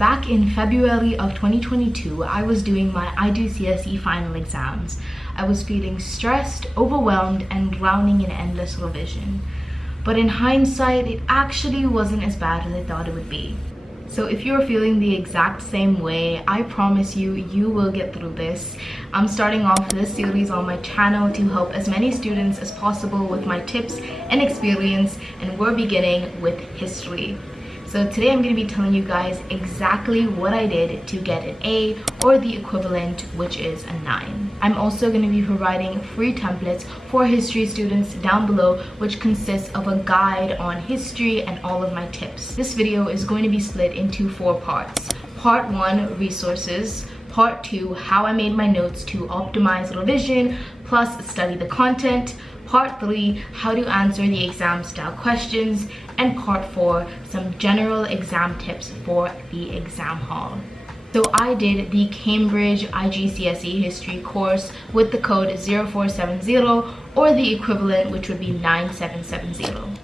Back in February of 2022, I was doing my IGCSE final exams. I was feeling stressed, overwhelmed, and drowning in endless revision. But in hindsight, it actually wasn't as bad as I thought it would be. So if you're feeling the exact same way, I promise you, you will get through this. I'm starting off this series on my channel to help as many students as possible with my tips and experience, and we're beginning with history. So today I'm going to be telling you guys exactly what I did to get an A or the equivalent, which is a 9. I'm also going to be providing free templates for history students down below, which consists of a guide on history and all of my tips. This video is going to be split into 4 parts. Part 1, resources. Part 2, how I made my notes to optimize revision plus study the content. Part 3, how to answer the exam style questions. And part 4, some general exam tips for the exam hall. So I did the Cambridge IGCSE history course with the code 0470 or the equivalent, which would be 9770.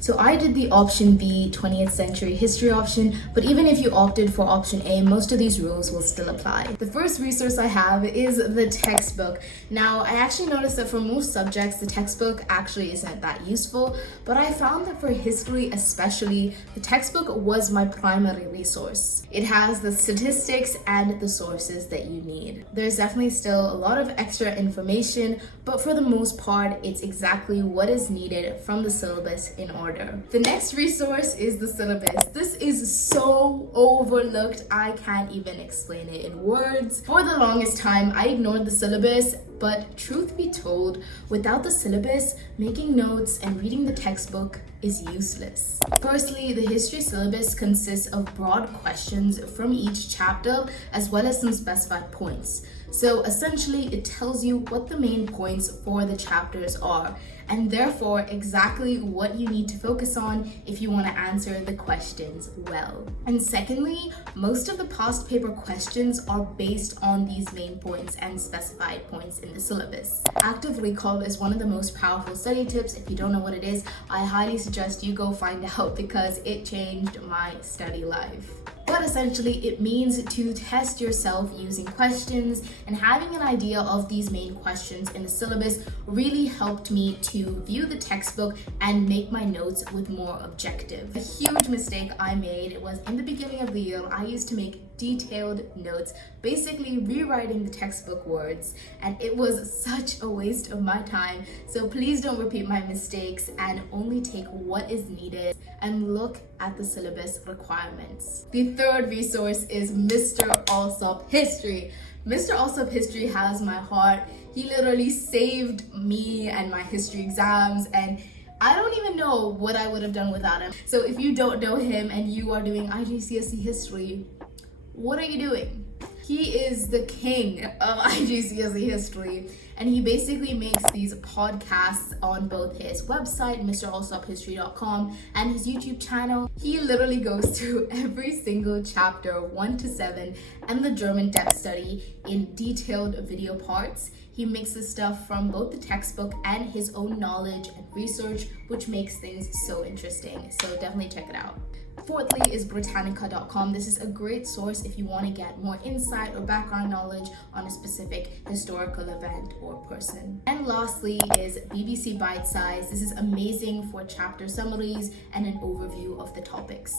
So I did the option B, 20th century history option, but even if you opted for option A, most of these rules will still apply. The first resource I have is the textbook. Now, I actually noticed that for most subjects, the textbook actually isn't that useful, but I found that for history especially, the textbook was my primary resource. It has the statistics and the sources that you need. There's definitely still a lot of extra information, but for the most part, it's exactly what is needed from the syllabus in order. The next resource is the syllabus. This is so overlooked, I can't even explain it in words. For the longest time, I ignored the syllabus, but truth be told, without the syllabus, making notes and reading the textbook is useless. Firstly, the history syllabus consists of broad questions from each chapter, as well as some specified points. So essentially, it tells you what the main points for the chapters are, and therefore exactly what you need to focus on if you want to answer the questions well. And secondly, most of the past paper questions are based on these main points and specified points in the syllabus. Active recall is one of the most powerful study tips. If you don't know what it is, I highly suggest you go find out because it changed my study life. But essentially, it means to test yourself using questions, and having an idea of these main questions in the syllabus really helped me to view the textbook and make my notes with more objective. A huge mistake I made was in the beginning of the year, I used to make detailed notes, basically rewriting the textbook words, and it was such a waste of my time. So please don't repeat my mistakes and only take what is needed and look at the syllabus requirements. The third resource is Mr. Alsop History. Mr. Alsop History has my heart. He literally saved me and my history exams, and I don't even know what I would have done without him. So if you don't know him and you are doing IGCSE history, what are you doing? He is the king of IGCSE history, and he basically makes these podcasts on both his website, MrAlsopHistory.com, and his YouTube channel. He literally goes through every single chapter, 1 to 7, and the German depth study in detailed video parts. He mixes stuff from both the textbook and his own knowledge and research, which makes things so interesting. So definitely check it out. Fourthly is Britannica.com. This is a great source if you want to get more insight or background knowledge on a specific historical event or person. And lastly is BBC Bitesize. This is amazing for chapter summaries and an overview of the topics.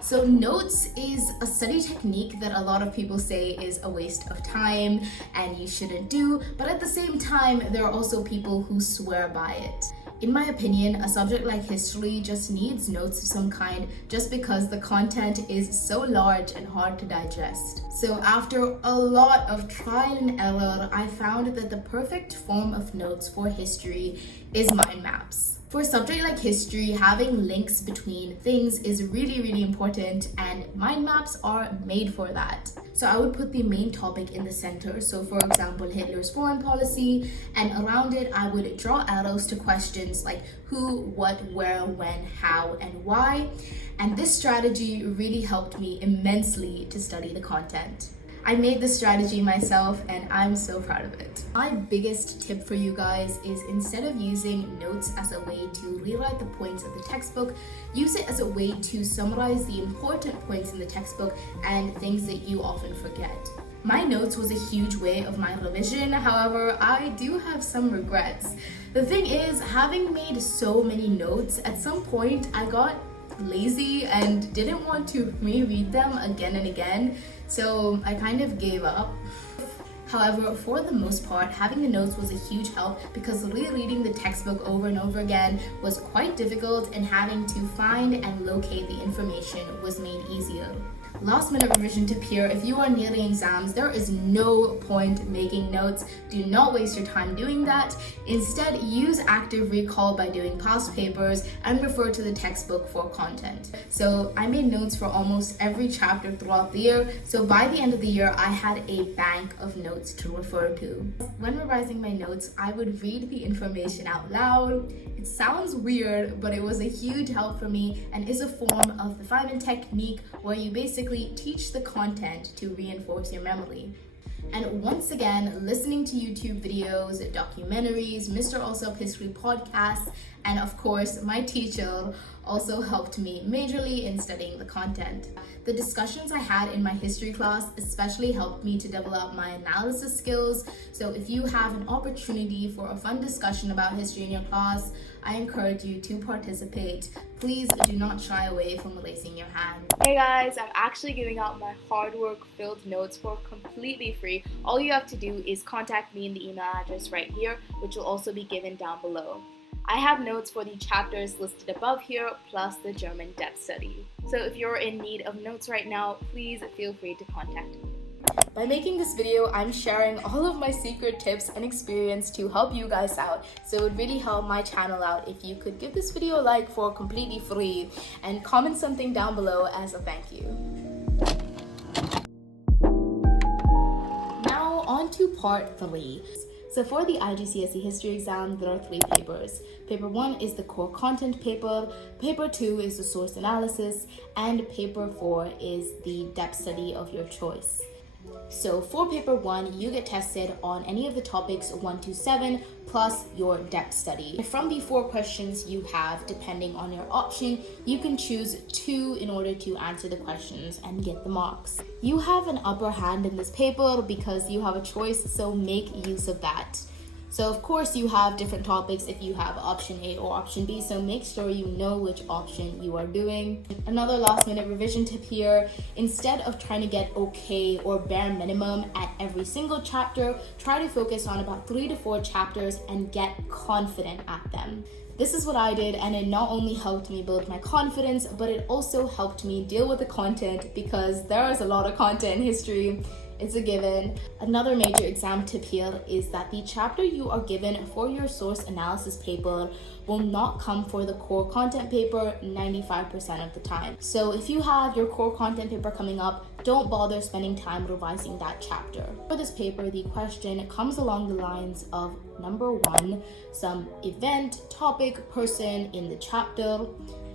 So notes is a study technique that a lot of people say is a waste of time and you shouldn't do, but at the same time, there are also people who swear by it. In my opinion, a subject like history just needs notes of some kind just because the content is so large and hard to digest. So after a lot of trial and error, I found that the perfect form of notes for history is mind maps. For a subject like history, having links between things is really important, and mind maps are made for that. So I would put the main topic in the center. So for example, Hitler's foreign policy, and around it, I would draw arrows to questions like who, what, where, when, how, and why. And this strategy really helped me immensely to study the content. I made this strategy myself and I'm so proud of it. My biggest tip for you guys is instead of using notes as a way to rewrite the points of the textbook, use it as a way to summarize the important points in the textbook and things that you often forget. My notes was a huge way of my revision, however, I do have some regrets. The thing is, having made so many notes, at some point I got lazy and didn't want to reread them again and again, so I kind of gave up. However, for the most part, having the notes was a huge help because rereading the textbook over and over again was quite difficult, and having to find and locate the information was made easier. Last minute revision tip here: if you are nearing exams, there is no point making notes. Do not waste your time doing that. Instead, use active recall by doing past papers and refer to the textbook for content. So I made notes for almost every chapter throughout the year, so by the end of the year I had a bank of notes to refer to. When revising my notes, I would read the information out loud. It sounds weird, but it was a huge help for me and is a form of the Feynman technique where you basically teach the content to reinforce your memory. And once again, listening to YouTube videos, documentaries, Mr. Alsop History podcasts, and of course, my teacher also helped me majorly in studying the content. The discussions I had in my history class especially helped me to develop my analysis skills. So if you have an opportunity for a fun discussion about history in your class, I encourage you to participate. Please do not shy away from raising your hand. Hey guys, I'm actually giving out my hard work filled notes for completely free. All you have to do is contact me in the email address right here, which will also be given down below. I have notes for the chapters listed above here, plus the German depth study. So if you're in need of notes right now, please feel free to contact me. By making this video, I'm sharing all of my secret tips and experience to help you guys out. So it would really help my channel out if you could give this video a like for completely free and comment something down below as a thank you. Now on to part 3. So for the IGCSE history exam, there are 3 papers. Paper 1 is the core content paper, paper 2 is the source analysis, and paper 4 is the depth study of your choice. So for paper 1, you get tested on any of the topics 1 to 7 plus your depth study. From the 4 questions you have, depending on your option, you can choose 2 in order to answer the questions and get the marks. You have an upper hand in this paper because you have a choice, so make use of that. So of course you have different topics if you have option A or option B, so make sure you know which option you are doing. Another last minute revision tip here: instead of trying to get okay or bare minimum at every single chapter, try to focus on about 3 to 4 chapters and get confident at them. This is what I did, and it not only helped me build my confidence, but it also helped me deal with the content because there is a lot of content in history. It's a given. Another major exam tip here is that the chapter you are given for your source analysis paper will not come for the core content paper 95% of the time. So if you have your core content paper coming up, don't bother spending time revising that chapter. For this paper, the question comes along the lines of number 1, some event, topic, person in the chapter.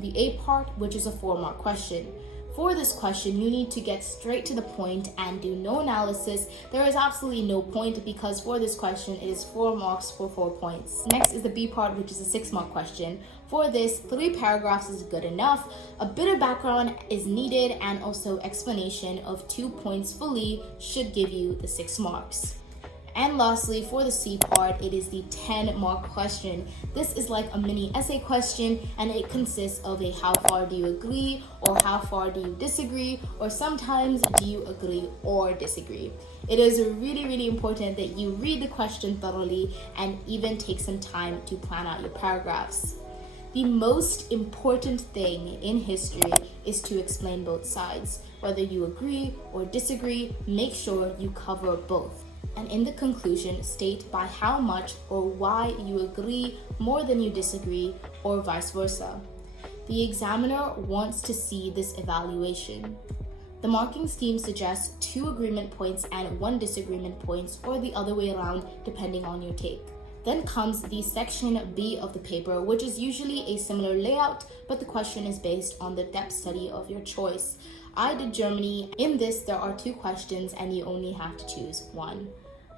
The A part, which is a 4-mark question. For this question, you need to get straight to the point and do no analysis. There is absolutely no point because for this question, it is 4 marks for 4 points. Next is the B part, which is a 6-mark question. For this, 3 paragraphs is good enough. A bit of background is needed, and also explanation of 2 points fully should give you the 6 marks. And lastly, for the C part, it is the 10-mark question. This is like a mini essay question, and it consists of a how far do you agree, or how far do you disagree, or sometimes do you agree or disagree. It is really important that you read the question thoroughly and even take some time to plan out your paragraphs. The most important thing in history is to explain both sides. Whether you agree or disagree, make sure you cover both. And in the conclusion, state by how much or why you agree more than you disagree, or vice versa. The examiner wants to see this evaluation. The marking scheme suggests 2 agreement points and 1 disagreement points, or the other way around, depending on your take. Then comes the section B of the paper, which is usually a similar layout, but the question is based on the depth study of your choice. I did Germany. In this, there are 2 questions and you only have to choose one.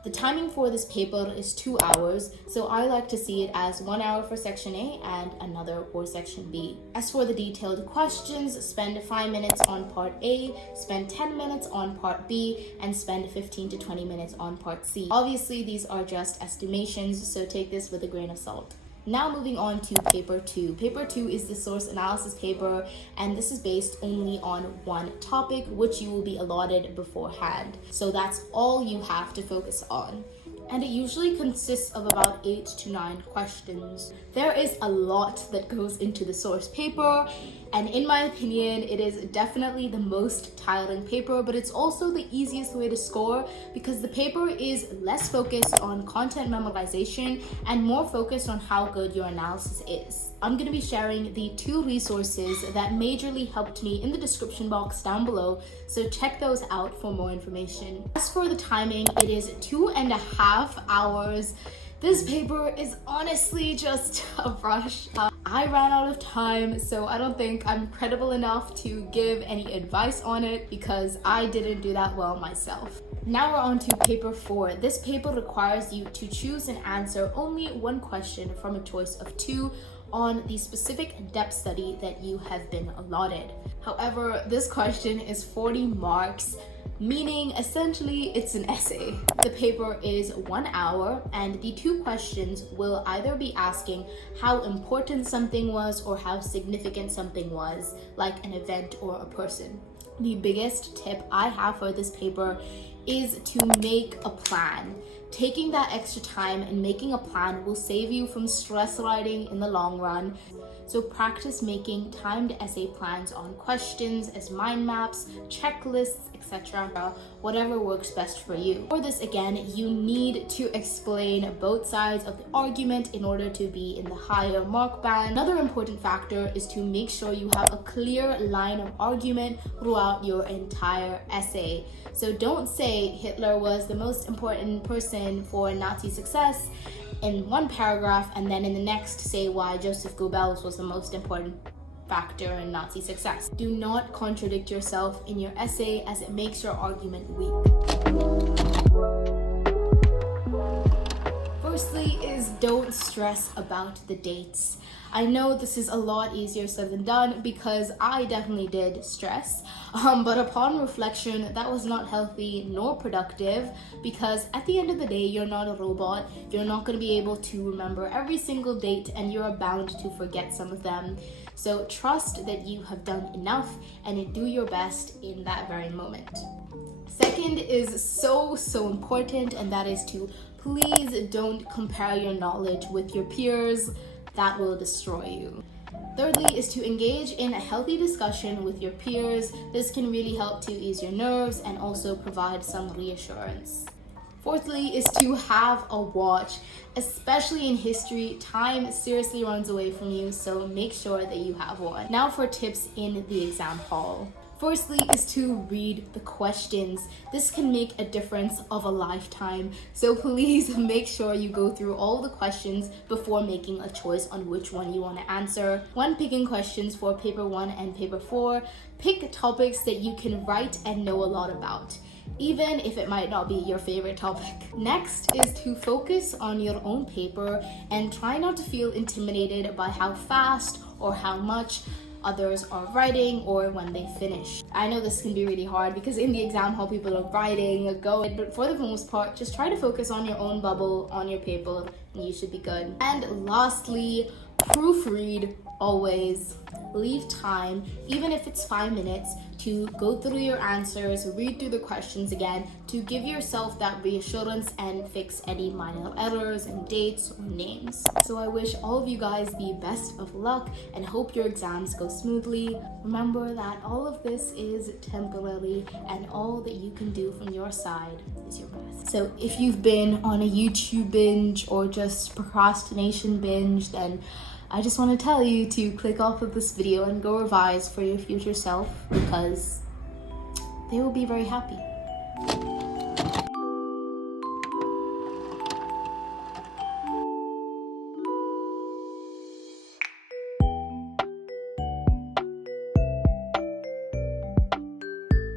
The timing for this paper is 2 hours, so I like to see it as 1 hour for section A and another for section B. As for the detailed questions, spend 5 minutes on part A, spend 10 minutes on part B, and spend 15 to 20 minutes on part C. Obviously, these are just estimations, so take this with a grain of salt. Now moving on to paper 2. Paper 2 is the source analysis paper, and this is based only on one topic, which you will be allotted beforehand. So that's all you have to focus on. And it usually consists of about 8 to 9 questions. There is a lot that goes into the source paper, and in my opinion, it is definitely the most tiring paper, but it's also the easiest way to score because the paper is less focused on content memorization and more focused on how good your analysis is. I'm going to be sharing the 2 resources that majorly helped me in the description box down below, so check those out for more information. As for the timing, it is 2.5 hours. This paper is honestly just a rush. I ran out of time, so I don't think I'm credible enough to give any advice on it because I didn't do that well myself. Now we're on to paper 4. This paper requires you to choose and answer only one question from a choice of 2 on the specific depth study that you have been allotted. However, this question is 40 marks, meaning essentially it's an essay. The paper is 1 hour and the 2 questions will either be asking how important something was or how significant something was, like an event or a person. The biggest tip I have for this paper is to make a plan. Taking that extra time and making a plan will save you from stress writing in the long run. So practice making timed essay plans on questions as mind maps, checklists, etc. Whatever works best for you. For this again, you need to explain both sides of the argument in order to be in the higher mark band. Another important factor is to make sure you have a clear line of argument throughout your entire essay. So don't say Hitler was the most important person for Nazi success in one paragraph and then in the next say why Joseph Goebbels was the most important factor in Nazi success. Do not contradict yourself in your essay as it makes your argument weak. Firstly is don't stress about the dates. I know this is a lot easier said than done because I definitely did stress, but upon reflection, that was not healthy nor productive because at the end of the day, you're not a robot. You're not going to be able to remember every single date and you're bound to forget some of them. So trust that you have done enough and do your best in that very moment. Second is so important, and that is to please don't compare your knowledge with your peers. That will destroy you. Thirdly is to engage in a healthy discussion with your peers. This can really help to ease your nerves and also provide some reassurance. Fourthly is to have a watch. Especially in history, time seriously runs away from you, so make sure that you have one. Now for tips in the exam hall. Firstly is to read the questions. This can make a difference of a lifetime. So please make sure you go through all the questions before making a choice on which one you want to answer. When picking questions for paper 1 and paper 4, pick topics that you can write and know a lot about, even if it might not be your favorite topic. Next is to focus on your own paper and try not to feel intimidated by how fast or how much others are writing or when they finish. I know this can be really hard because in the exam hall people are writing, going, but for the most part, just try to focus on your own bubble, on your paper, and you should be good. And lastly, proofread always. Leave time, even if it's 5 minutes, to go through your answers, read through the questions again, to give yourself that reassurance and fix any minor errors in dates or names. So I wish all of you guys the best of luck and hope your exams go smoothly. Remember that all of this is temporary and all that you can do from your side is your best. So if you've been on a YouTube binge or just procrastination binge, then I just want to tell you to click off of this video and go revise for your future self because they will be very happy.